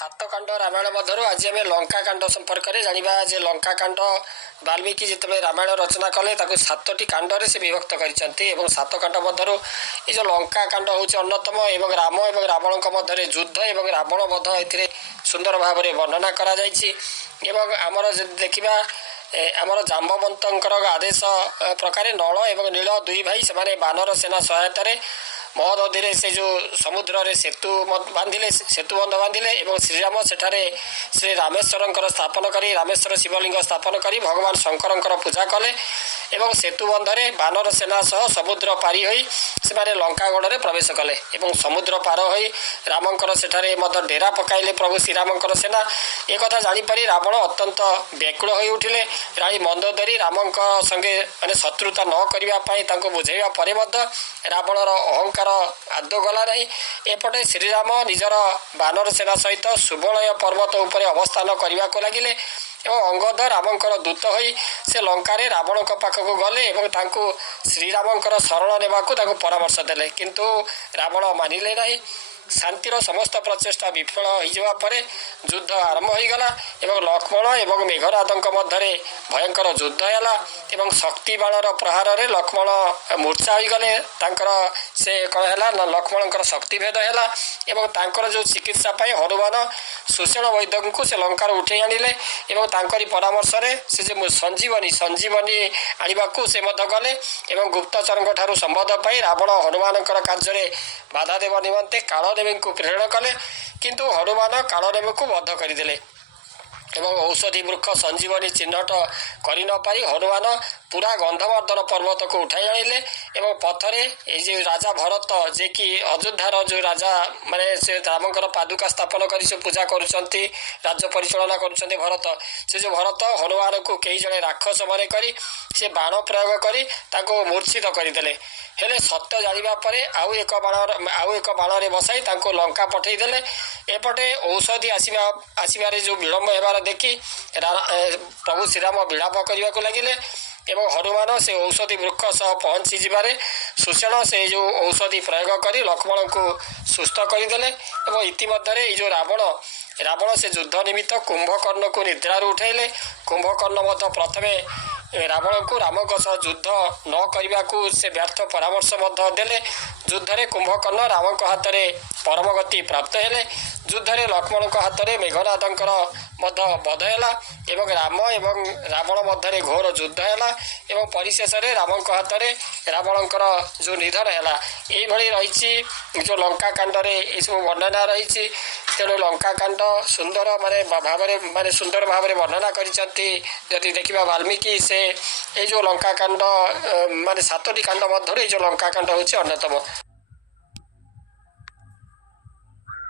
ସାତକାଣ୍ଡ ରାମାୟଣ ମଧ୍ୟରୁ ଆଜି ଆମେ ଲଙ୍କାକାଣ୍ଡ ସମ୍ପର୍କରେ ଜାଣିବା ଯେ ଲଙ୍କାକାଣ୍ଡ ବାଲ୍ମୀକି ଯେତେବେଳେ ରାମାୟଣ ରଚନା କଲେ ତାକୁ 7ଟି କାଣ୍ଡରେ ସେ ବିଭକ୍ତ କରିଛନ୍ତି ଏବଂ 7 କାଣ୍ଡ ମଧ୍ୟରୁ ଏ ଯେଉଁ ଲଙ୍କାକାଣ୍ଡ ହେଉଛି ଅନ୍ୟତମ ଏବଂ ରାମ ଏବଂ ରାବଣଙ୍କ ମଧ୍ୟରେ ଯୁଦ୍ଧ ଏବଂ ରାବଣ ବଧ ଏଥିରେ ସୁନ୍ଦର ଭାବରେ ବର୍ଣ୍ଣନା କରାଯାଇଛି। ଏବଂ ଆମର ଯଦି ଦେଖିବା ଆମର ଜାମ୍ବବନ୍ତଙ୍କର ଆଦେଶ ପ୍ରକାରେ ନଳ ଏବଂ ନୀଳ ଦୁଇ ଭାଇ ସେମାନେ ବାନର ସେନା ସହାୟତାରେ ମହୋଦଧିରେ ସେ ଯେଉଁ ସମୁଦ୍ରରେ ସେତୁ ବାନ୍ଧିଲେ ସେତୁବନ୍ଧ ବାନ୍ଧିଲେ ଏବଂ ଶ୍ରୀରାମ ସେଠାରେ ଶ୍ରୀ ରାମେଶ୍ୱରଙ୍କର ସ୍ଥାପନ କରି ରାମେଶ୍ୱର ଶିବଲିଙ୍ଗ ସ୍ଥାପନ କରି ଭଗବାନ ଶଙ୍କରଙ୍କର ପୂଜା କଲେ ଏବଂ ସେତୁବନ୍ଧରେ ବାନର ସେନା ସହ ସମୁଦ୍ର ପାରି ହୋଇ ସେମାନେ ଲଙ୍କାଗଡ଼ରେ ପ୍ରବେଶ କଲେ ଏବଂ ସମୁଦ୍ର ପାର ହୋଇ ରାମଙ୍କର ସେଠାରେ ମଧ୍ୟ ଡେରା ପକାଇଲେ ପ୍ରଭୁ ଶ୍ରୀରାମଙ୍କର ସେନା। ଏକଥା ଜାଣିପାରି ରାବଣ ଅତ୍ୟନ୍ତ ବ୍ୟାକୁଳ ହୋଇ ଉଠିଲେ। ରାଣୀ ମନ୍ଦୋଦରୀ ରାମଙ୍କ ସଙ୍ଗେ ମାନେ ଶତ୍ରୁତା ନ କରିବା ପାଇଁ ତାଙ୍କୁ ବୁଝାଇବା ପରେ ମଧ୍ୟ ରାବଣର ଅହଙ୍କାର ଆଦୌ ଗଲା ନାହିଁ। ଏପଟେ ଶ୍ରୀରାମ ନିଜର ବାନର ସେନା ସହିତ ସୁବଳୟ ପର୍ବତ ଉପରେ ଅବସ୍ଥାନ କରିବାକୁ ଲାଗିଲେ ଏବଂ ଅଙ୍ଗଦ ରାମଙ୍କର ଦୂତ ହୋଇ ସେ ଲଙ୍କାରେ ରାବଣଙ୍କ ପାଖକୁ ଗଲେ ଏବଂ ତାଙ୍କୁ ଶ୍ରୀରାମଙ୍କର ଶରଣ ନେବାକୁ ତାଙ୍କୁ ପରାମର୍ଶ ଦେଲେ, କିନ୍ତୁ ରାବଣ ମାନିଲେ ନାହିଁ। ଶାନ୍ତିର ସମସ୍ତ ପ୍ରଚେଷ୍ଟା ବିଫଳ ହୋଇଯିବା ପରେ ଯୁଦ୍ଧ ଆରମ୍ଭ ହୋଇଗଲା ଏବଂ ଲକ୍ଷ୍ମଣ ଏବଂ ମେଘନାଦଙ୍କ ମଧ୍ୟରେ ଭୟଙ୍କର ଯୁଦ୍ଧ ହେଲା ଏବଂ ଶକ୍ତି ବାଣର ପ୍ରହାରରେ ଲକ୍ଷ୍ମଣ ମୂର୍ଚ୍ଛା ହୋଇଗଲେ। ତାଙ୍କର ସେ କ'ଣ ହେଲା ନା ଲକ୍ଷ୍ମଣଙ୍କର ଶକ୍ତିଭେଦ ହେଲା ଏବଂ ତାଙ୍କର ଯେଉଁ ଚିକିତ୍ସା ପାଇଁ ହନୁମାନ ସୁଷେଣ ବୈଦ୍ୟଙ୍କୁ ସେ ଲଙ୍କାରୁ ଉଠାଇ ଆଣିଲେ ଏବଂ ତାଙ୍କରି ପରାମର୍ଶରେ ସେ ଯେ ସଞ୍ଜୀବନୀ ଆଣିବାକୁ ସେ ମଧ୍ୟ ଗଲେ ଏବଂ ଗୁପ୍ତଚରଙ୍କ ଠାରୁ ସମ୍ବାଦ ପାଇ ରାବଣ ହନୁମାନଙ୍କର କାର୍ଯ୍ୟରେ ବାଧା ଦେବା ନିମନ୍ତେ କାଳଦେବୀଙ୍କୁ ପ୍ରେରଣ କଲେ, କିନ୍ତୁ ହନୁମାନ କାଳଦେବୀଙ୍କୁ ବଧ କରିଦେଲେ ଏବଂ ଔଷଧି ବୃକ୍ଷ ସଞ୍ଜୀବନୀ ଚିହ୍ନଟ କରିନପାରି ହନୁମାନ ପୁରା ଗନ୍ଧବର୍ଦ୍ଧନ ପର୍ବତକୁ ଉଠାଇ ଆଣିଲେ ଏବଂ ପଥରେ ଏଇ ଯେଉଁ ରାଜା ଭରତ ଯିଏକି ଅଯୋଧ୍ୟାର ଯେଉଁ ରାଜା ମାନେ ସେ ରାମଙ୍କର ପାଦୁକା ସ୍ଥାପନ କରି ସେ ପୂଜା କରୁଛନ୍ତି, ରାଜ୍ୟ ପରିଚାଳନା କରୁଛନ୍ତି ଭରତ, ସେ ଯେଉଁ ଭରତ ହନୁମାନଙ୍କୁ କେହି ଜଣେ ରାକ୍ଷସ ମନେ କରି ସେ ବାଣ ପ୍ରୟୋଗ କରି ତାଙ୍କୁ ମୂର୍ଚ୍ଛିତ କରିଦେଲେ। ହେଲେ ସତ୍ୟ ଜାଣିବା ପରେ ଆଉ ଏକ ବାଣରେ ବସାଇ ତାଙ୍କୁ ଲଙ୍କା ପଠାଇଦେଲେ। ଏପଟେ ଔଷଧି ଆସିବାରେ ଯେଉଁ ବିଳମ୍ବ ହେବାର ଦେଖି ପ୍ରଭୁ ଶ୍ରୀରାମ ବିଳାପ କରିବାକୁ ଲାଗିଲେ ଏବଂ ହନୁମାନ ସେ ଔଷଧି ବୃକ୍ଷ ସହ ପହଞ୍ଚି ଯିବାରେ ସୁଷେଣ ସେ ଯେଉଁ ଔଷଧି ପ୍ରୟୋଗ କରି ଲକ୍ଷ୍ମଣଙ୍କୁ ସୁସ୍ଥ କରିଦେଲେ ଏବଂ ଇତିମଧ୍ୟରେ ଏଇ ଯେଉଁ ରାବଣ ସେ ଯୁଦ୍ଧ ନିମିତ୍ତ କୁମ୍ଭକର୍ଣ୍ଣକୁ ନିଦ୍ରାରୁ ଉଠାଇଲେ। କୁମ୍ଭକର୍ଣ୍ଣ ମଧ୍ୟ ପ୍ରଥମେ ରାବଣଙ୍କୁ ରାମଙ୍କ ସହ ଯୁଦ୍ଧ ନ କରିବାକୁ ସେ ବ୍ୟର୍ଥ ପରାମର୍ଶ ମଧ୍ୟ ଦେଲେ। ଯୁଦ୍ଧରେ କୁମ୍ଭକର୍ଣ୍ଣ ରାମଙ୍କ ହାତରେ ପରମଗତି ପ୍ରାପ୍ତ ହେଲେ। ଯୁଦ୍ଧରେ ଲକ୍ଷ୍ମଣଙ୍କ ହାତରେ ମେଘନାଦଙ୍କର ମଧ୍ୟ ବଧ ହେଲା ଏବଂ ରାମ ଏବଂ ରାବଣ ମଧ୍ୟରେ ଘୋର ଯୁଦ୍ଧ ହେଲା ଏବଂ ପରିଶେଷରେ ରାମଙ୍କ ହାତରେ ରାବଣଙ୍କର ଯେଉଁ ନିଧନ ହେଲା। ଏଇଭଳି ରହିଛି ଯେଉଁ ଲଙ୍କାକାଣ୍ଡରେ ଏସବୁ ବର୍ଣ୍ଣନା ରହିଛି। ତେଣୁ ଲଙ୍କାକାଣ୍ଡ ସୁନ୍ଦର ସୁନ୍ଦର ଭାବରେ ବର୍ଣ୍ଣନା କରିଛନ୍ତି। ଯଦି ଦେଖିବା ବାଲ୍ମୀକି ସେ ଏଇ ଯେଉଁ ଲଙ୍କାକାଣ୍ଡ 7ଟି କାଣ୍ଡ ମଧ୍ୟରୁ ଏଇ ଯେଉଁ ଲଙ୍କାକାଣ୍ଡ ହେଉଛି ଅନ୍ୟତମ।